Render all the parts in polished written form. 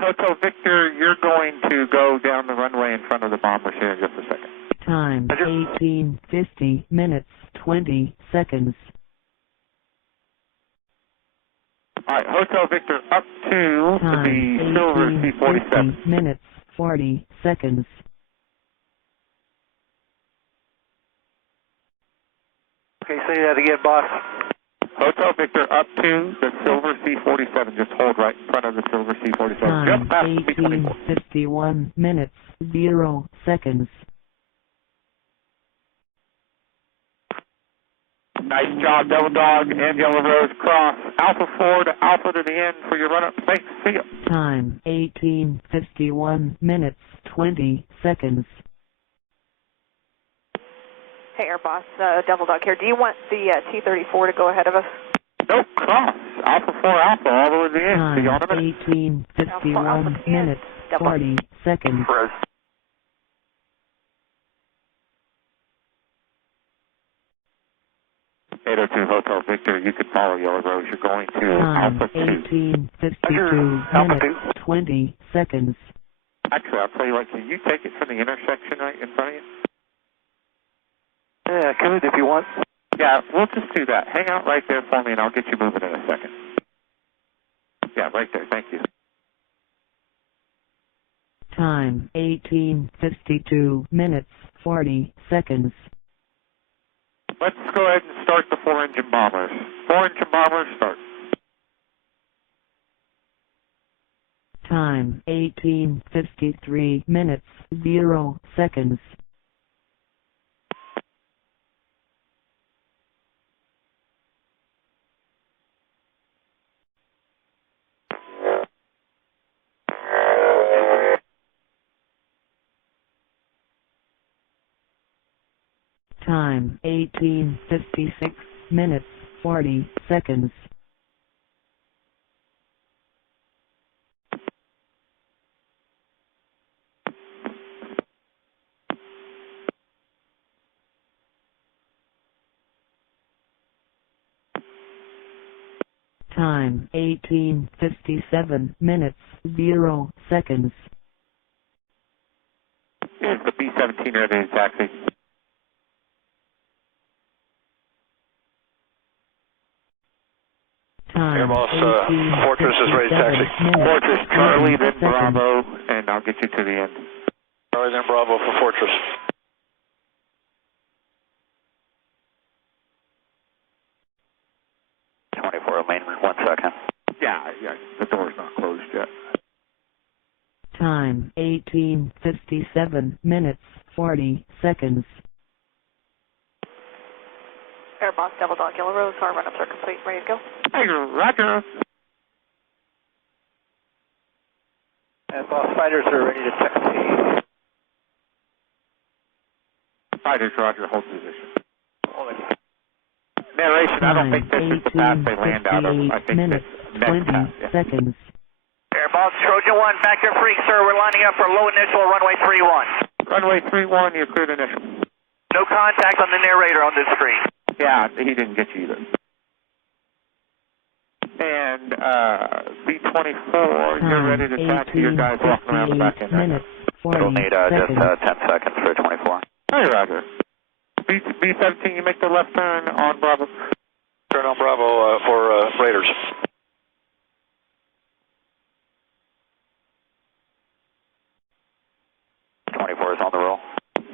Hotel Victor, you're going to go down the runway in front of the bombers here in just a second. Time 18:50 minutes 20 seconds. Alright, Hotel Victor up to the silver C-47. Minutes 40 seconds. Okay, say that again, boss. Hotel Victor up to the silver C-47. Just hold right in front of the silver C-47. Time Just past the B-24. 18:51 minutes 0 seconds. Nice job, Double Dog and Yellow Rose cross. Alpha 4 to Alpha to the end for your run-up. Thanks. See ya. Time 18:51 minutes 20 seconds. Hey, Air Boss, Double Dog here. Do you want the T-34 to go ahead of us? Nope, cross. Alpha 4 Alpha all the way to the end. See you on a Time minute. 18:51 minutes 40 seconds. 802 Hotel Victor, you can follow Yellow Rose. You're going to Time Alpha 2. 18:52 Alpha minutes 20 seconds. Actually, I'll tell you what, can you take it from the intersection right in front of you? Yeah, I could if you want. Yeah, we'll just do that. Hang out right there for me and I'll get you moving in a second. Yeah, right there. Thank you. Time 18:52 minutes 40 seconds. Let's go ahead and start the 4-engine bombers. 4-engine bombers, start. Time 18:53 minutes 0 seconds. Time 18:56 minutes 40 seconds. Time 18:57 minutes 0 seconds. Is the B-17 ready to taxi? Time Fortress is ready to taxi. Fortress, Charlie, then Bravo, and I'll get you to the end. Charlie, then Bravo for Fortress. Remain 1 second. Yeah, the door's not closed yet. Time 18:57 minutes 40 seconds. Air Boss, Double Dog, Yellow Rose, our run-ups are complete. Ready to go? Hey, Roger. And boss fighters are ready to taxi. Fighters, Roger, hold position. Narration, I don't think this is the path they land out of. I think minutes, this next 20 path, yeah. seconds. Air Boss, Trojan 1, back to freak, sir. We're lining up for low initial, runway 31. Runway 31, you're cleared initial. No contact on the narrator on this screen. Yeah, he didn't get you either. And B-24, you're ready to taxi. Your guys walking around the back end. Minutes, 40 We'll need just 10 seconds for 24. Hey, Roger. B-17, you make the left turn on Bravo. Turn on Bravo for Raiders. 24 is on the roll.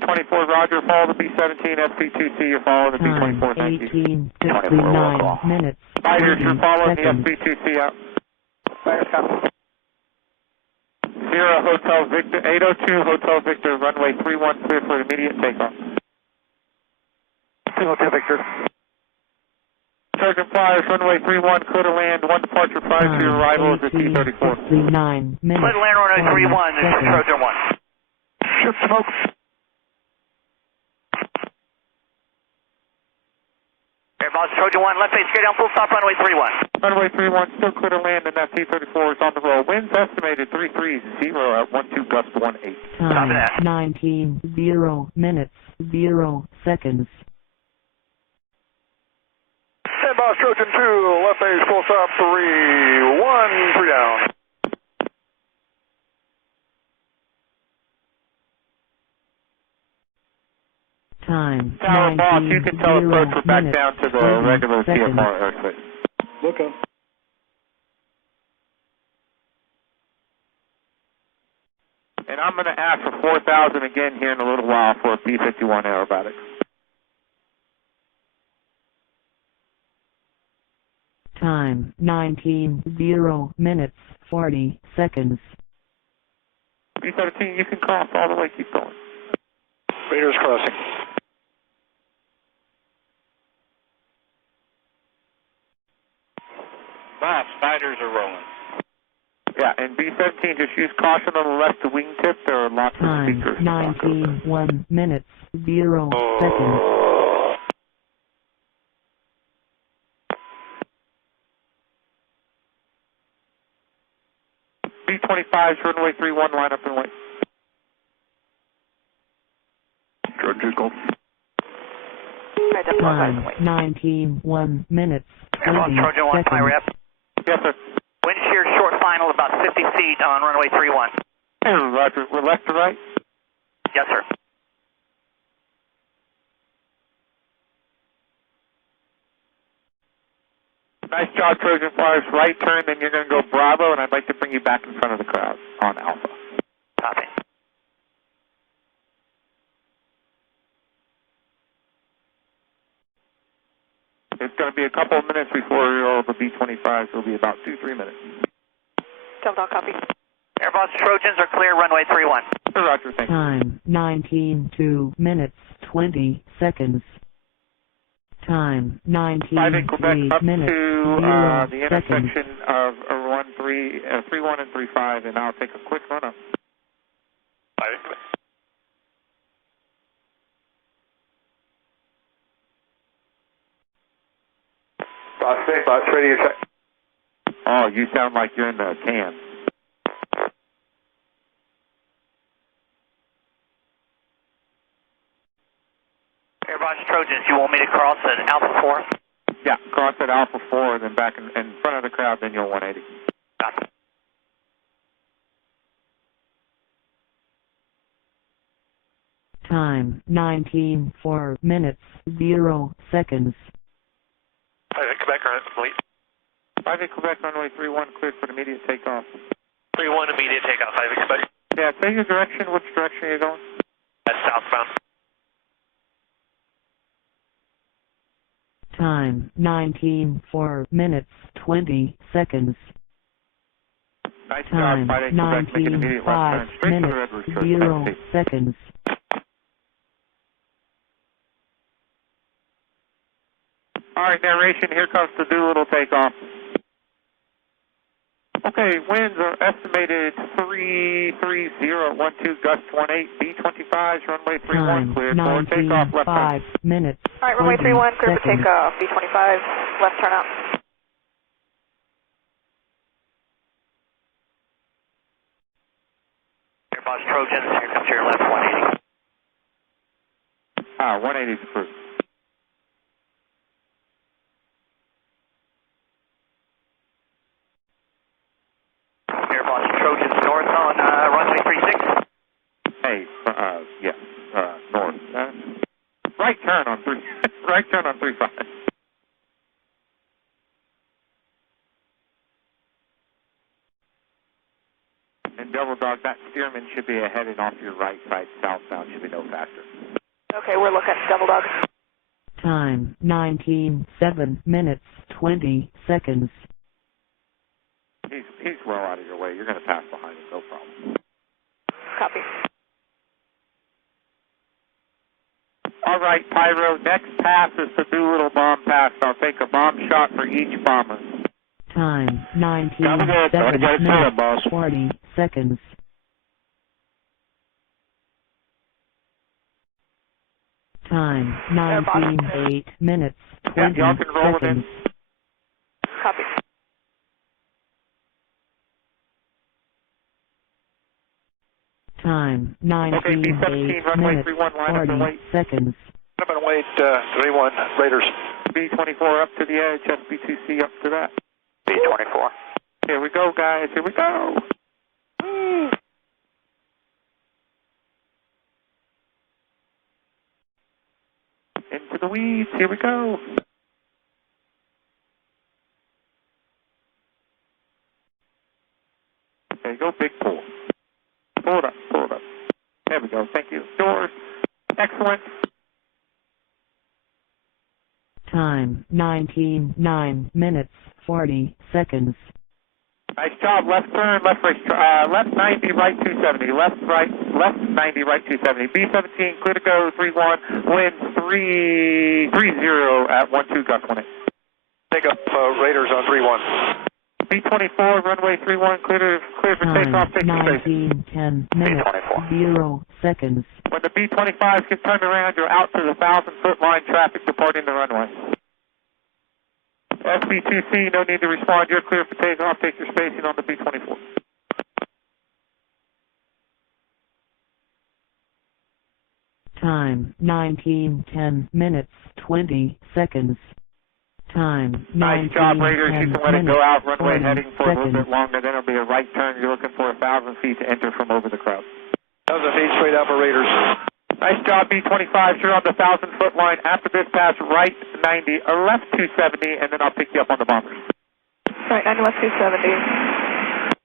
24, Roger, follow the B-17, SP2C, you're following the B-24, thank you. 18:59 minutes. Fighters, you're following seconds. the SP2C out. Fighters copy. Sierra Hotel Victor, 802 Hotel Victor, runway 31 clear for immediate takeoff. 202 Victor. Sergeant Flyers, runway 31, clear to land, 1 departure prior to your arrival is the T-34. 9 minutes. Clear to land runway 31, this is Trojan 1. Shoot smoke. Air Boss, Trojan 1, left base, straight down, full stop, runway 31. Runway 31, still clear to land, and that T-34 is on the roll. Winds estimated 330 at 12 gust 18. Time 19:0 minutes 0 seconds. Air Boss, Trojan 2, left base, full stop, 3-1, 3 down. Time. Tower boss, you 19, can tell zero approach, we're back minutes, down to the 20 regular seconds. CFR airspace. Looking. And I'm going to ask for 4,000 again here in a little while for a P-51 aerobatic. Time. 19, 0 minutes, 40 seconds. P-17, you can cross all the way, keep going. Raiders crossing. Boss, spiders are rolling. Yeah, and B-17, just use caution on the left to wingtip. There are lots of Time. speakers. 19, 1 minutes, 0 seconds. B-25's runway 31, line up and wait. Georgia, go. Time. 19, 1 minutes, Air Boss 20 Trojan 1, my seconds. rep. Yes, sir. Wind shear short final about 50 feet on runway 31. Hey, Roger. We're left to right? Yes, sir. Nice job, Trojan Flyers. Right turn, then you're going to go Bravo, and I'd like to bring you back in front of the crowd on Alpha. Copy. It's going to be a couple of minutes before the B-25s. It'll be about 2-3 minutes. Delta Dog, copy. Air Boss Trojans are clear, runway 31. Sir, Roger, thank you. Time. 19, 2 minutes, 20 seconds. Time. 19, 5 in Quebec 3 up minutes, to 0 the seconds. intersection of 31 and 35, and I'll take a quick run up. 5 in Quebec. Boss, ready to check. Oh, you sound like you're in the can. Air Boss Trojans, you want me to cross at Alpha 4? Yeah, cross at Alpha 4 and then back in front of the crowd, then you're 180. Copy. Time. 19, 4 minutes, 0 seconds. 5 in Quebec, run complete. 5 in Quebec, runway 31, cleared for an immediate takeoff. 31, immediate takeoff, 5 in Quebec. Yeah, say your direction. Which direction are you going? That's southbound. Time. 19, 4 minutes, 20 seconds. Nice Time. job, 5 in Quebec, make an 19, immediate 5 left turn straight to the minutes, Redwood Church. 0 Thanks, seconds. All right, narration, here comes the Doolittle takeoff. Okay, winds are estimated 330, 12, gust 18, B-25s, runway 31, Time. cleared for 19, takeoff, left 5 minutes, All right, runway 20 31, clear for seconds. takeoff. B-25, left turn out. Air Boss Trojans, here comes your left 180. 180 is approved. Air Boss Trojans north on runway 36. Hey, yeah, north. Right turn on 3, right turn on 35. And Double Dog, that steerman should be heading off your right side southbound, should be no faster. Okay, we're looking. Double Dog. Time. 19, 7 minutes, 20 seconds. He's well out of your way. You're going to pass behind him, no problem. Copy. All right, Pyro, next pass is the Doolittle bomb pass. I'll take a bomb shot for each bomber. Time. 19, Copy that. 7 Already got it set up, minutes, boss. 40 seconds. Time. 19, 8 minutes, 20 Yeah, y'all can roll it in. seconds. Copy. Time. 19, Okay, B-17, 8 runway minutes, 31, line up and 40 wait. seconds. I'm going to wait, 31, Raiders. B-24 up to the edge, SB2C up to that. B-24. Here we go, guys, here we go. the weeds. Here we go. There you go, big pull. Pull it up, pull it up. There we go, thank you. Doors, excellent. Time 19:9 minutes 40 seconds. Nice job, left turn, left 90, right 270, left 90, right 270. B-17, clear to go, 31, winds 330 at 12, gust 18. Take up Raiders on 3-1. B-24, runway 31, clear for takeoff, take your space. 19:10 minutes 0 seconds. When the B-25s get turned around, you're out to the 1,000-foot line, traffic departing the runway. SB2C, no need to respond. You're clear for takeoff. Take your spacing on the B-24. Time 19:10 minutes 20 seconds. Time Nice job, Raiders. You can let it go out. Runway 40 heading for a little seconds. bit longer. Then it'll be a right turn. You're looking for 1,000 feet to enter from over the crowd. 1,000 feet straight out for Raiders. Nice job, B-25s. You're on the 1,000-foot line. After this pass, right 90, left 270, and then I'll pick you up on the bombers. Right, 90 left 270.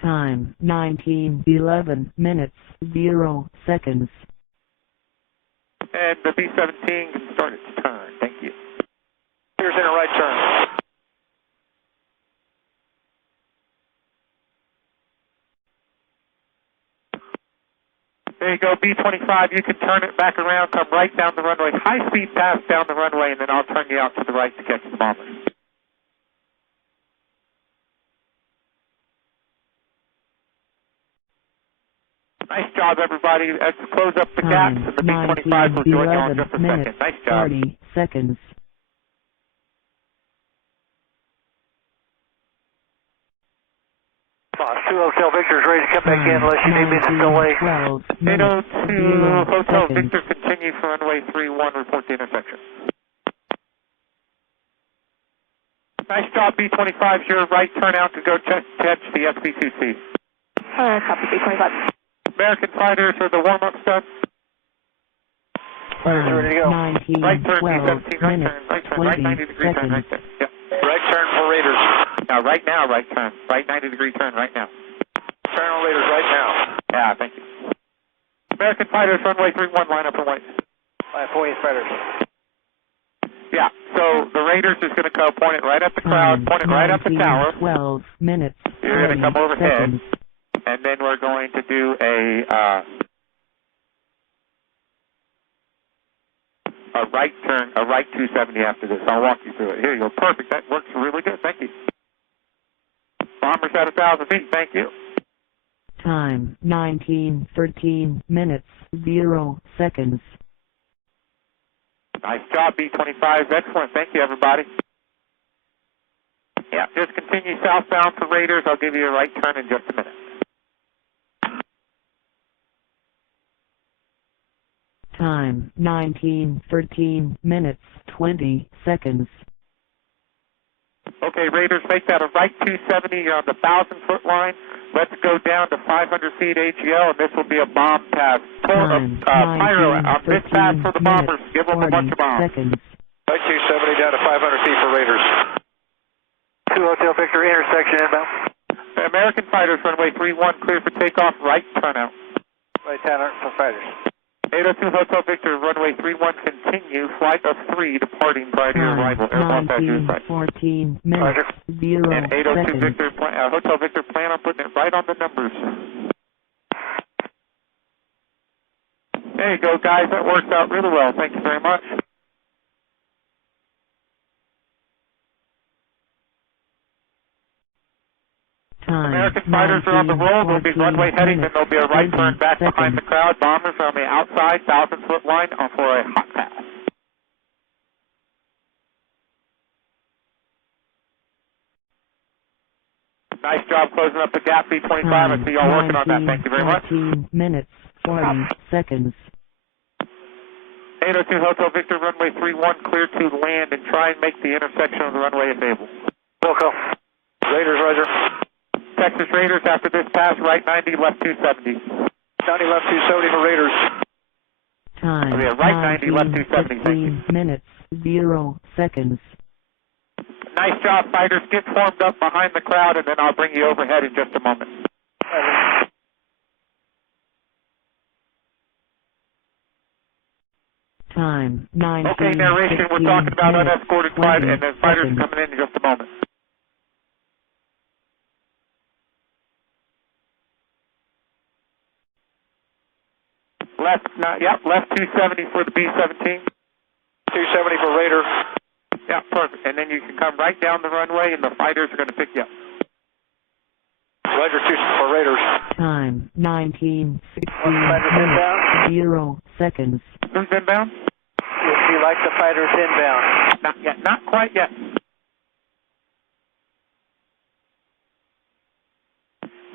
Time 19:11 minutes 0 seconds. And the B-17 can start its turn. Thank you. Here's in a right turn. There you go, B-25. You can turn it back around, come right down the runway. High-speed pass down the runway, and then I'll turn you out to the right to catch the bombers. Nice job, everybody. Let's close up the gaps, and the B-25 will join you in just a second. Nice job. 30 seconds. Boss 2 Hotel Victor's ready to come back in unless you need me to delay. 12 minutes 802 0 Hotel seconds. Victor, continue for runway 31, report the intersection. Nice job, B-25. Your right turn out to go catch the SB2C. Copy, B-25. American fighters are the warm-up done. Time ready to go. 19, Right turn, 12 B-17, right minutes turn, right turn, 20 right 90-degree turn, seconds. right there. Yep. Right turn for Raiders. Now, right turn. Right 90-degree turn, right now. Turn on Raiders right now. Yeah, thank you. American fighters, runway 31, line up and wait. Line 48 fighters. Yeah, so the Raiders is going to go point it right at the crowd, point it right up the 19, tower. 12 minutes You're going to 40 come overhead, seconds. and then we're going to do a right turn, a right 270 after this. I'll walk you through it. Here you go. Perfect. That works really good. Thank you. Bombers at 1,000 feet. Thank you. Time 19:13 minutes 0 seconds. Nice job, B-25s. Excellent. Thank you, everybody. Yeah, just continue southbound for Raiders. I'll give you a right turn in just a minute. Time 19:13 minutes 20 seconds. Okay, Raiders, make that a right 270. You're on the 1,000-foot line. Let's go down to 500 feet AGL, and this will be a bomb pass. Time Pyro on this pass for the bombers. Give them a 40 bunch of bombs. seconds. Right 270 down to 500 feet for Raiders. 2 Hotel Victor intersection inbound. American fighters, runway 31, clear for takeoff, right turn out. Right turn for fighters. 802 Hotel Victor, runway 31, continue, flight of 3, departing prior to your arrival. Airborne past your side. 19:14 minutes 0 And 802 seconds. Victor, Hotel Victor, plan on putting it right on the numbers. There you go, guys. That worked out really well. Thank you very much. Time American fighters are on the roll. There'll be runway heading, then there'll be a right turn back behind the crowd. Bombers are on the outside, 1,000-foot line for a hot pass. Nice job closing up the gap, B-25. I see y'all working on that. Thank you very much. 19 minutes 40 seconds. 802 Hotel Victor, runway 31, clear to land, and try and make the intersection of the runway if able. Wilco. Raiders, Roger. Texas Raiders, after this pass, right 90, left 270. 90 left 270 for Raiders. Time Oh, yeah, right 90, left 270, thank you. 15 minutes, 0 seconds. Nice job, fighters. Get formed up behind the crowd, and then I'll bring you overhead in just a moment. Time 19, Okay, narration, we're 15 talking about minutes, unescorted 20 flight, and then fighters seconds. coming in just a moment. Left, left 270 for the B-17. 270 for Raider. Yeah, perfect. And then you can come right down the runway, and the fighters are going to pick you up. Roger, 2 for Raiders. Time 19, 16 minutes, 0 seconds. Who's inbound? If you like the fighters inbound. Not yet, not quite yet.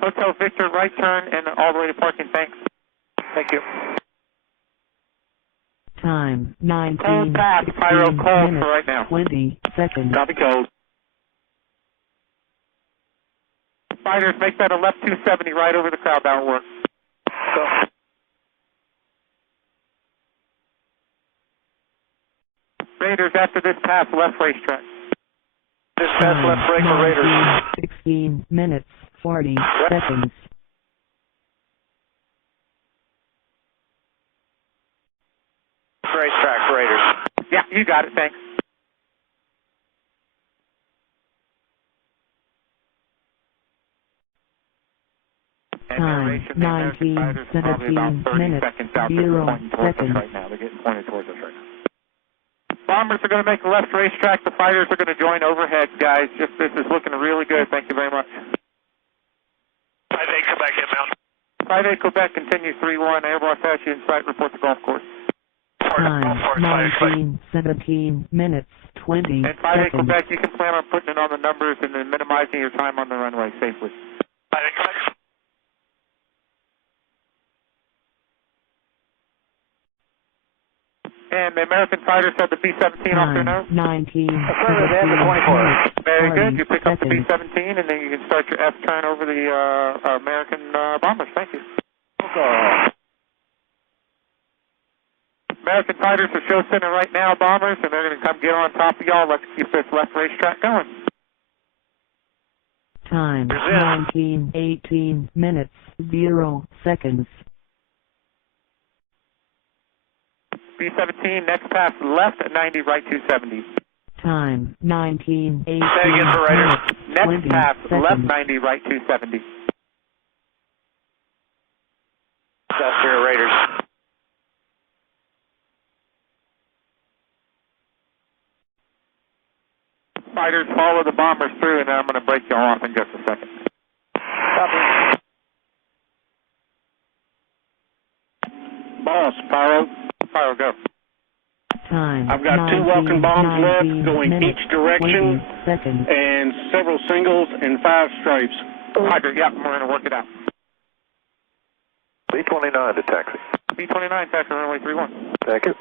Hotel Victor, right turn, and all the way to parking, thanks. Thank you. Time 19, Cold pass, 16 pyro cold for minutes, right now. 20 seconds. Copy cold. Fighters, make that a left 270 right over the crowd, that'll work. Go. Raiders, after this pass, left racetrack. This pass left brake for Raiders. 16 minutes, 40 seconds. Racetrack for Raiders. Yeah, you got it, thanks. And Time narration, the American 19, fighters are probably about 17 30 minutes, seconds out. They're 0 pointing towards us seconds. right now. They're getting pointed towards us right now. Bombers are going to make the left racetrack. The fighters are going to join overhead, guys. Just this is looking really good. Thank you very much. 5-8, Quebec inbound. 5-8 Quebec continues 3-1. Airbus has you in sight. Report the golf course. Time 19, 17 minutes, 20 And 5-8 seconds. Quebec, you can plan on putting it on the numbers and then minimizing your time on the runway safely. 5-8 Quebec. And the American fighters have the B-17 off their nose. Time 19, Affirmative, and the 17 24. minutes, Very good. 40 You pick up the seconds. B-17, and then you can start your F-turn over the American bombers. Thank you. American fighters are show center right now, bombers, and they're going to come get on top of y'all. Let's keep this left racetrack going. Time 19, 18 minutes, 0 seconds. B-17, next pass left at 90, right 270. Time 19, 18 Say again for Raiders. minutes, Next 20 pass seconds. left 90, right 270. South Korea Raiders. Fighters follow the bombers through, and then I'm going to break y'all off in just a second. Copy. Boss, Pyro. Pyro, go. Time I've got 2 19, walking bombs 19 left going minutes, each direction 20 seconds. and several singles and 5 strafes. Roger, yeah, we're going to work it out. B-29 to taxi. B-29, taxi runway 31. Thank you.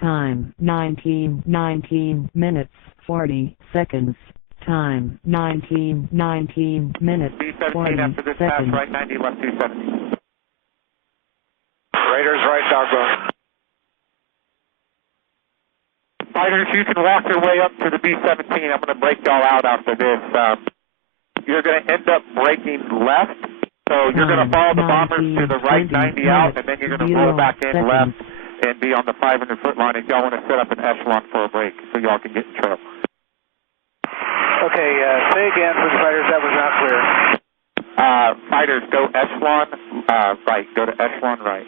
Time 19, 19 minutes, 40 seconds. Time 19, 19 minutes, B-17 40 after this pass, seconds. right 90, left 270. Raiders right dogbone. Fighters, you can walk your way up to the B-17. I'm going to break y'all out after this. You're going to end up breaking left, so you're going to follow the bombers to the right 90 out, and then you're going to roll back in left and be on the 500-foot line if y'all want to set up an echelon for a break so y'all can get in trail. Okay, say again for the fighters, that was not clear. Fighters, go echelon right. Go to echelon right.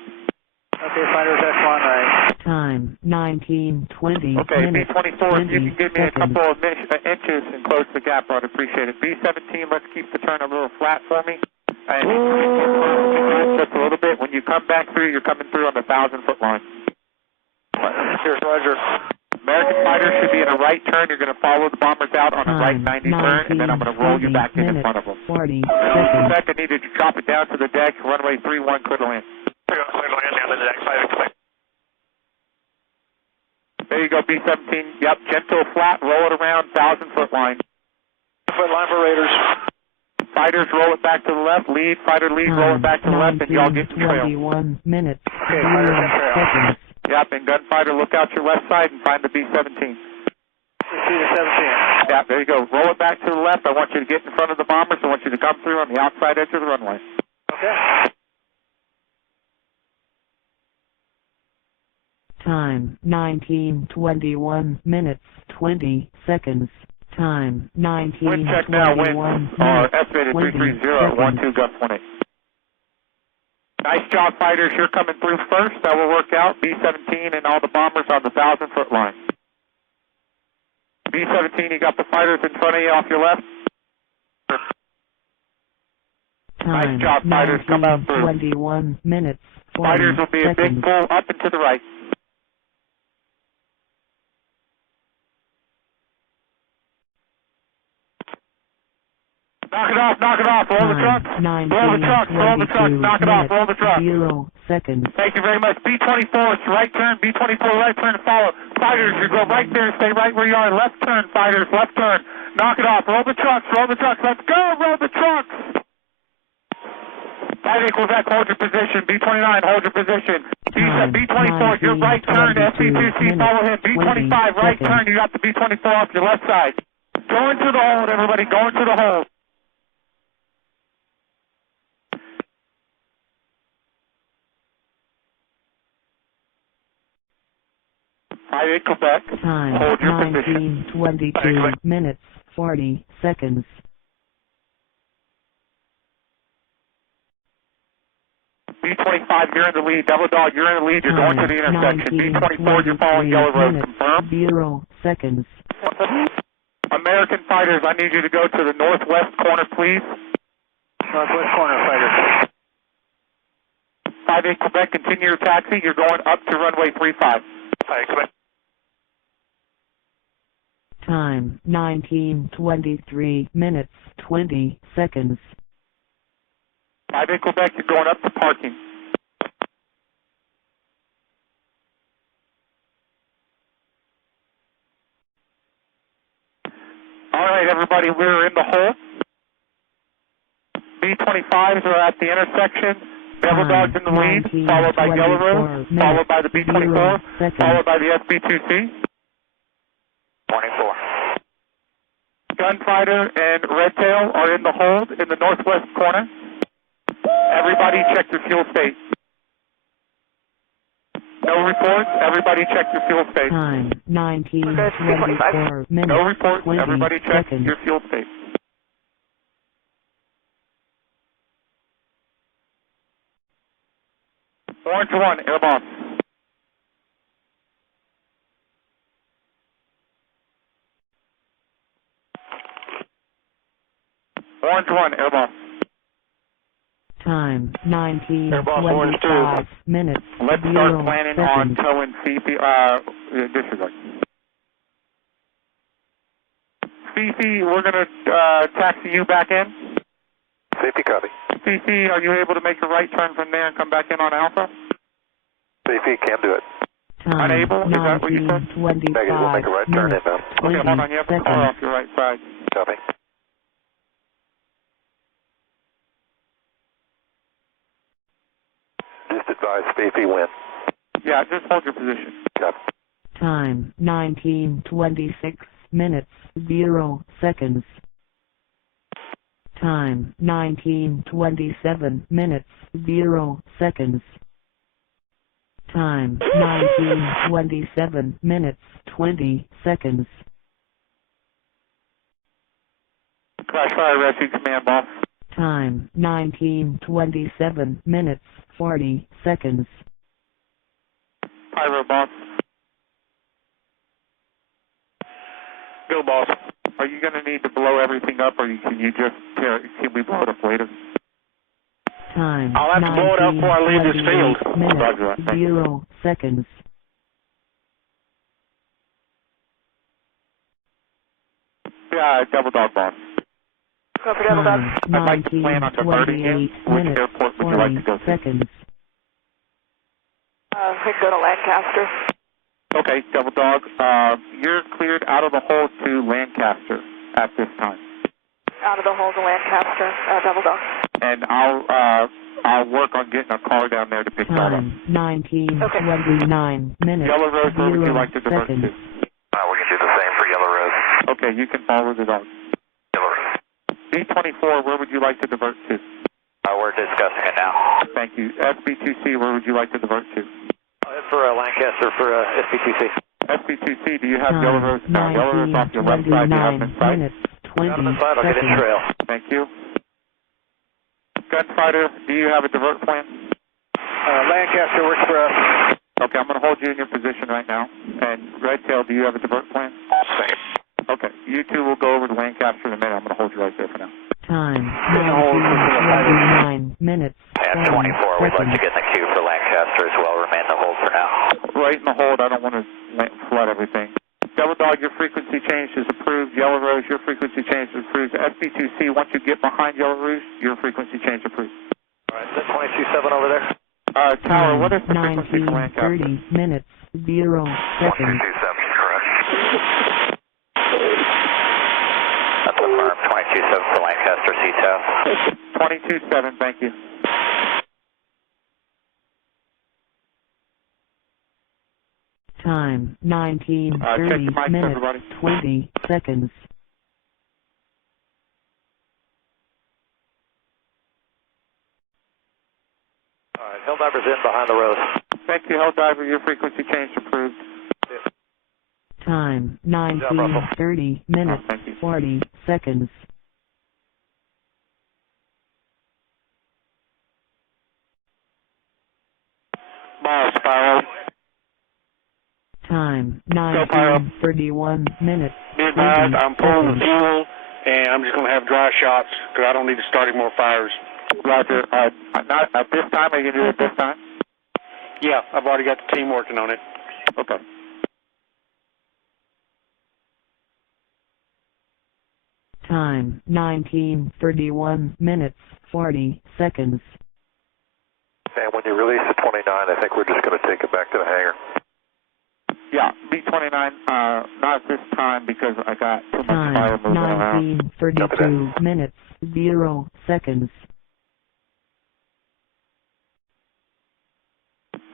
Okay, fighters, echelon right. Time 19, 20 Okay, minutes, B-24, if you can give me a seconds. couple of inches and close the gap, I'd appreciate it. B-17, let's keep the turn a little flat for me. And just a little bit. When you come back through, you're coming through on the 1,000-foot line. Here's Roger. American fighters should be in a right turn. You're going to follow the bombers out on a right 90 turn, and then I'm going to roll you back in front of them. 40 seconds. Second, need to drop it down to the deck. Runway 31, clear to land. Clear to land down to the deck. 5-8 Quebec. There you go, B-17. Yep, gentle, flat, roll it around, 1,000-foot line. Foot line for Raiders. Fighters, roll it back to the left. Lead, fighter lead, roll it back to the left, and y'all get in trail. 21 minutes, Okay, 0 fighters in trail. seconds. Yep, and gunfighter, look out your left side and find the B-17. See the 17. Yeah, there you go. Roll it back to the left. I want you to get in front of the bombers. I want you to come through on the outside edge of the runway. Okay. Time 19:21 minutes 20 seconds. Time Wind check now. 19:21 Winds are minutes estimated 20 330 seconds. 12 gust 18. Nice job, fighters. You're coming through first. That will work out. B-17 and all the bombers on the 1,000-foot line. B-17, you got the fighters in front of you off your left. Time Nice job, fighters. Come out through. 21 minutes 40 Fighters will be a big seconds. pull up and to the right. Knock it off, knock it off. Roll the trucks. Roll the trucks, roll the trucks. Knock it off, roll the trucks. 0 seconds. Thank you very much. B-24, it's right turn. B-24, right turn, follow. Fighters, you go right there. Stay right where you are. Left turn, fighters, left turn. Knock it off. Roll the trucks, roll the trucks. Let's go, roll the trucks. 5 Quebec, hold your position. B-29, hold your position. B-24, your right turn. SB2C, follow him. B-25, right turn. You got the B-24 off your left side. Go into the hold, everybody. Go into the hold. 5 Quebec, Time hold your position. 19:22 minutes 40 seconds. B-25, you're in the lead. Double Dog, you're in the lead. You're going to the intersection. B-24, you're following Yellow Road. Confirm. 0 seconds. American fighters, I need you to go to the northwest corner, please. Northwest corner, fighters. 5 Quebec, continue your taxi. You're going up to runway 35. 5 Quebec. Time 19:23 minutes 20 seconds. 5 Quebec, you're going up to parking. All right, everybody, we're in the hole. B-25s are at the intersection. Devil Dog's in the lead, followed by Yellow Road, followed by the B-24, followed by the SB2C. 24. Gunfighter and Redtail are in the hold in the northwest corner. Everybody check your fuel state. No reports. Everybody check your fuel state. Time 19:24 minutes No reports. 20 Everybody check seconds. your fuel state. Orange 1, air boss. Orange 1, air boss. Time Air boss, orange 2. 19:25 minutes Let's 0 start planning on seconds. towing Fifi. Disregard. Fifi, we're going to taxi you back in. Safety copy. Fifi, are you able to make a right turn from there and come back in on Alpha? Safety can do it. Time Unable? Is that what you said? 19:25 Negative, we'll make a right turn minutes inbound. Okay, hold on. You have the 20 car off seconds. your right side. Copy. Just advise Safety win. Yeah, just hold your position. Copy. Time 19:26 minutes 0 seconds. Time 19:27 minutes 0 seconds. Time 19:27 minutes 20 seconds. Crash Fire Rescue Command, boss. Time 19:27 minutes 40 seconds. Pyro, boss. Go, boss. Are you going to need to blow everything up, or can you just can we blow it up later? Time I'll have to blow it up before I leave this field. 19:28 Roger that. minutes Thank you. 0 seconds. Yeah, Double Dog, boss. Go for Devil Dog. Time I'd like to plan on diverting you. 19:28 Which minutes airport would you like to 40 go to? seconds. We can go to Lancaster. Okay, Double Dog, you're cleared out of the hole to Lancaster at this time. Out of the hole to Lancaster. Time 19:29 minutes. Yellow Rose, where would you 0 like to divert seconds. to? We can do the same for Yellow Rose. Okay, you can follow the dog. Yellow Rose. B24, where would you like to divert to? We're discussing it now. Thank you. SB2C, where would you like to divert to? For Lancaster for SB2C. SB2C, do you have Yellow Rose? Time Yellow Rose off your left side. Do you have them in 19:29 sight? minutes. Got him 20 in sight, I'll get in seconds. trail. Thank you. Gunfighter, do you have a divert plan? Lancaster works for us. Okay, I'm going to hold you in your position right now. And Redtail, do you have a divert plan? Same. Okay, you two will go over to Lancaster in a minute. I'm going to hold you right there for now. Time 19:29 minutes. And 20 24, we'd like to seconds. get in the queue for Lancaster as well. Remain the hold for now. Right in the hold, I don't want to flood everything. Double Dog, your frequency change is approved. Yellow Rose, your frequency change is approved. SB2C, once you get behind Yellow Rose, your frequency change approved. All right, is that 22.7 over there? Tower, what is the frequency for Lancaster? 19:30 minutes. 0 seconds. 1227 is correct. That's affirmed. 22.7 for Lancaster, CTAF. 22.7, thank you. Time check the 19:30 mics, minutes. everybody. 20 seconds. All right, Helldiver's in behind the rose. Thank you, Helldiver, your frequency change approved. Time 19:30 minutes. thank you. 40 seconds. Miles, Spiral. Time Pyro. 19:31 minutes. Be advised, 20 I'm pulling the seconds. fuel, and I'm just going to have dry shots because I don't need to start any more fires. Roger. Not at this time, are you going to do it this time? Yeah, I've already got the team working on it. Okay. Time 19:31 minutes. 40 seconds. And when you release the 29, I think we're just going to take it back to the hangar. Yeah, B29, not at this time because I got too much fire Time moving around. 19:32 minutes. 0 seconds.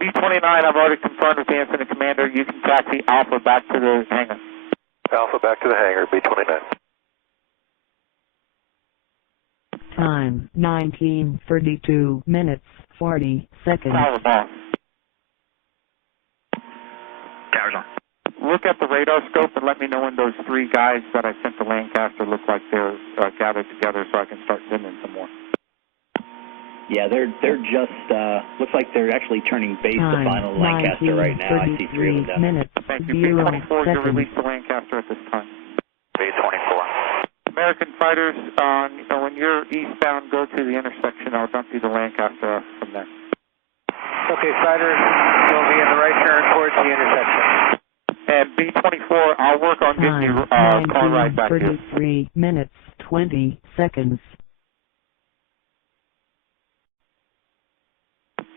B29, I've already confirmed with the incident commander. You can taxi Alpha back to the hangar. Alpha back to the hangar, B29. Time 19:32 minutes. 40 seconds. Tower boss. Tower's on. Look at the radar scope and let me know when those three guys that I sent to Lancaster look like they're gathered together so I can start sending some more. Yeah, they're just looks like they're actually turning base to Time final Lancaster right now. I see 3 of 19:33 them. minutes. Thank you. 0 B24, you're seconds. released to Lancaster at this time. B24. American fighters, when you're eastbound, go to the intersection. I'll dump you to Lancaster from there. Okay, fighters will be in the right turn towards the intersection. And B24, I'll work on getting you Time car ride back here. 19:33 minutes. 20 seconds.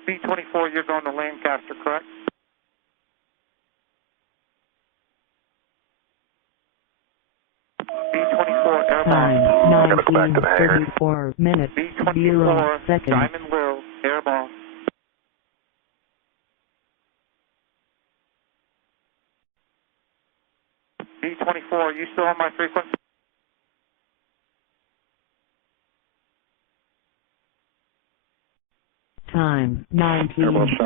B24, you're going to Lancaster, correct? B24, Time airborne. 19:34 minutes. 0 B24, seconds. Diamond Will, airborne. B24, are you still on my frequency? Time back in 19:35 the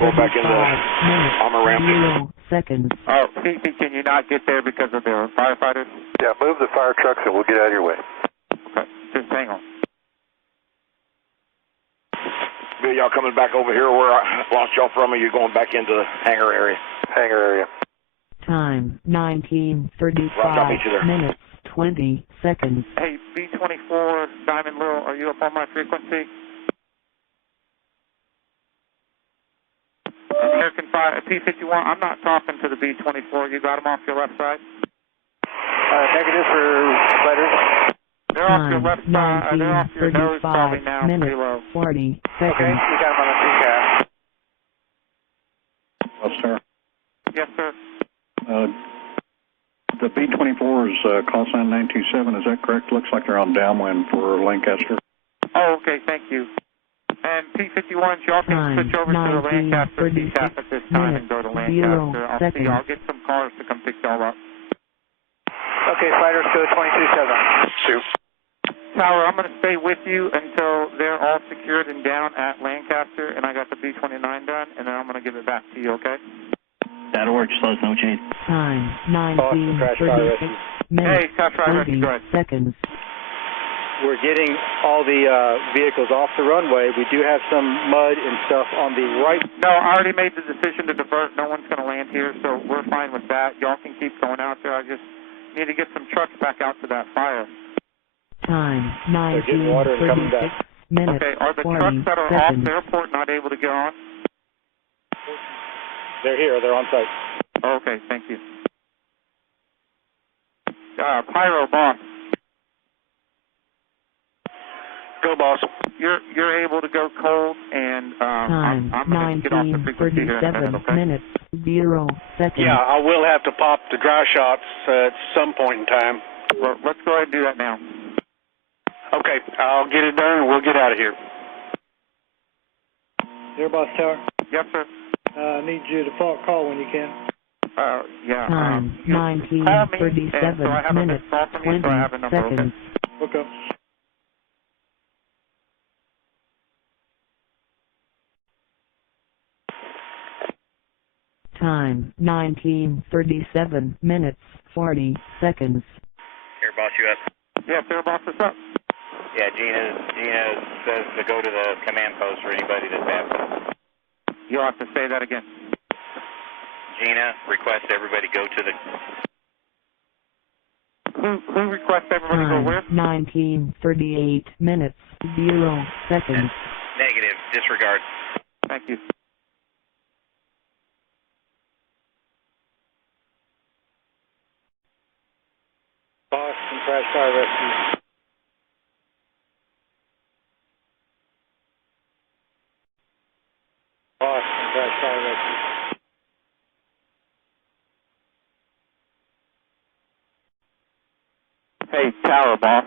minutes. armor ramp. 0 seconds. Oh, CC, can you not get there because of the firefighters? Yeah, move the fire trucks and we'll get out of your way. Okay, just hang on. Bill, y'all coming back over here where I launched y'all from, or you going back into the hangar area? Hangar area. Time Roger, I'll meet you 19:35 there. minutes. 20 seconds. Hey, B24, Diamond Will, are you up on my frequency? American Fire, P51, I'm not talking to the B24. You got them off your left side? Negative for fighters. They're off your Time left side. They're off your nose probably 19:35 now, pretty minutes. low. 40 Okay, seconds. you got him on the Well, sir. Yes, sir. The B-24 is call sign 927, is that correct? Looks like they're on downwind for Lancaster. Oh, okay, thank you. And P-51s, y'all can Time, switch over to the Lancaster 19:36 CTAP at this time and go to Lancaster. I'll see. I'll get some cars to come pick y'all up. Okay, fighters go 22-7. Shoot. Tower, I'm going to stay with you until they're all secured and down at Lancaster, and I got the B-29 done, and then I'm going to give it back to you, okay? That'll work. Just let us know what you need. Time, 19:36 minutes, Hey, Crash Fire Rescue, 20 go ahead. seconds. We're getting all the vehicles off the runway. We do have some mud and stuff on the right. No, I already made the decision to divert. No one's going to land here, so we're fine with that. Y'all can keep going out there. I just need to get some trucks back out to that fire. Time, getting water and coming 19:36 back. minutes, Okay, are the 40 trucks that are seconds. off the airport not able to get on? They're here. They're on site. Okay, thank you. Pyro, boss. Go, boss. You're able to go cold, and Time, I'm going to get off the frequency here in a minute, 19:37 okay? minutes, 0 seconds. Yeah, I will have to pop the dry shots at some point in time. Well, let's go ahead and do that now. Okay, I'll get it done and we'll get out of here. Airboss Tower. Yes, sir. I need you to call when you can. Yeah. Time, you call me, and 19:37 so I have a minutes, missed call from you, 20 so I have a number, okay? seconds. Okay. Time, 19:37 minutes, 40 seconds. Airboss US. Yes, sir, boss, what's up? Yeah, Gina says to go to the command post for anybody that's absent. You'll have to say that again. Gina requests everybody go to the... Who requests everybody go Time, where? 19:38 minutes, 0 seconds. Negative, disregard. Thank you. Boston Crash Fire Rescue. Boston Crash Fire Rescue. Hey, Tower, boss.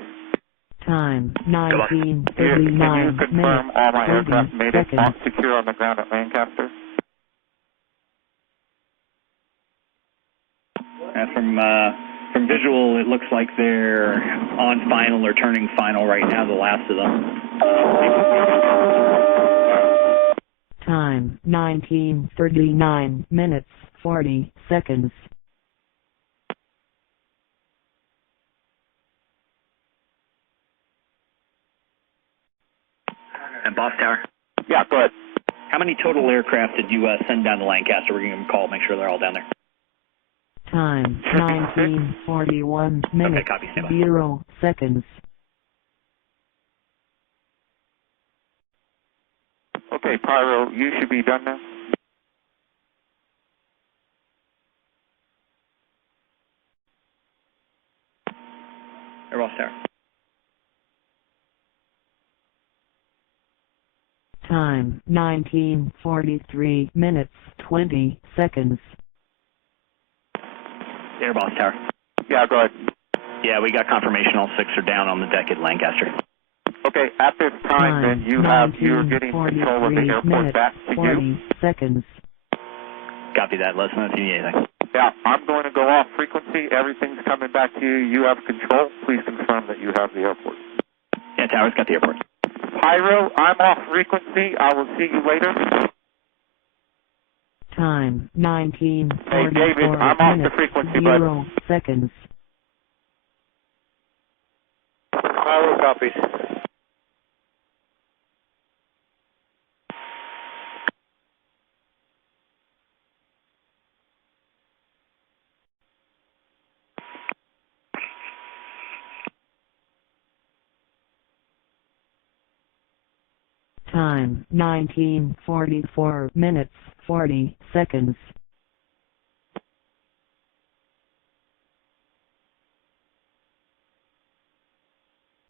Time, Can you 19:39 confirm minutes, all my aircraft 30 made it seconds. secure on the ground at Lancaster? From visual, it looks like they're on final or turning final right now, the last of them. Time, 19:39 minutes, 40 seconds. And Boss Tower, Yeah, go ahead. how many total aircraft did you send down to Lancaster? We're going to give them a call, make sure they're all down there. Time, 19:41 minutes, copy, stand by. 0 seconds. Okay, Pyro, you should be done now. Air Boss Tower. Time, 19:43 minutes, 20 seconds. Air Boss Tower. Yeah, go ahead. Yeah, we got confirmation all 6 are down on the deck at Lancaster. Okay, at this time, then you're getting control of the 19:43 airport minutes, back to 40 you. seconds. Copy that. Let us know if you need anything. Yeah, I'm going to go off frequency. Everything's coming back to you. You have control. Please confirm that you have the airport. Yeah, Tower's got the airport. Pyro, I'm off frequency. I will see you later. Time, 19:44 Hey, David, I'm off the minutes, frequency, bud. 0 seconds. Pyro copies. Time, 19:44 minutes, 40 seconds.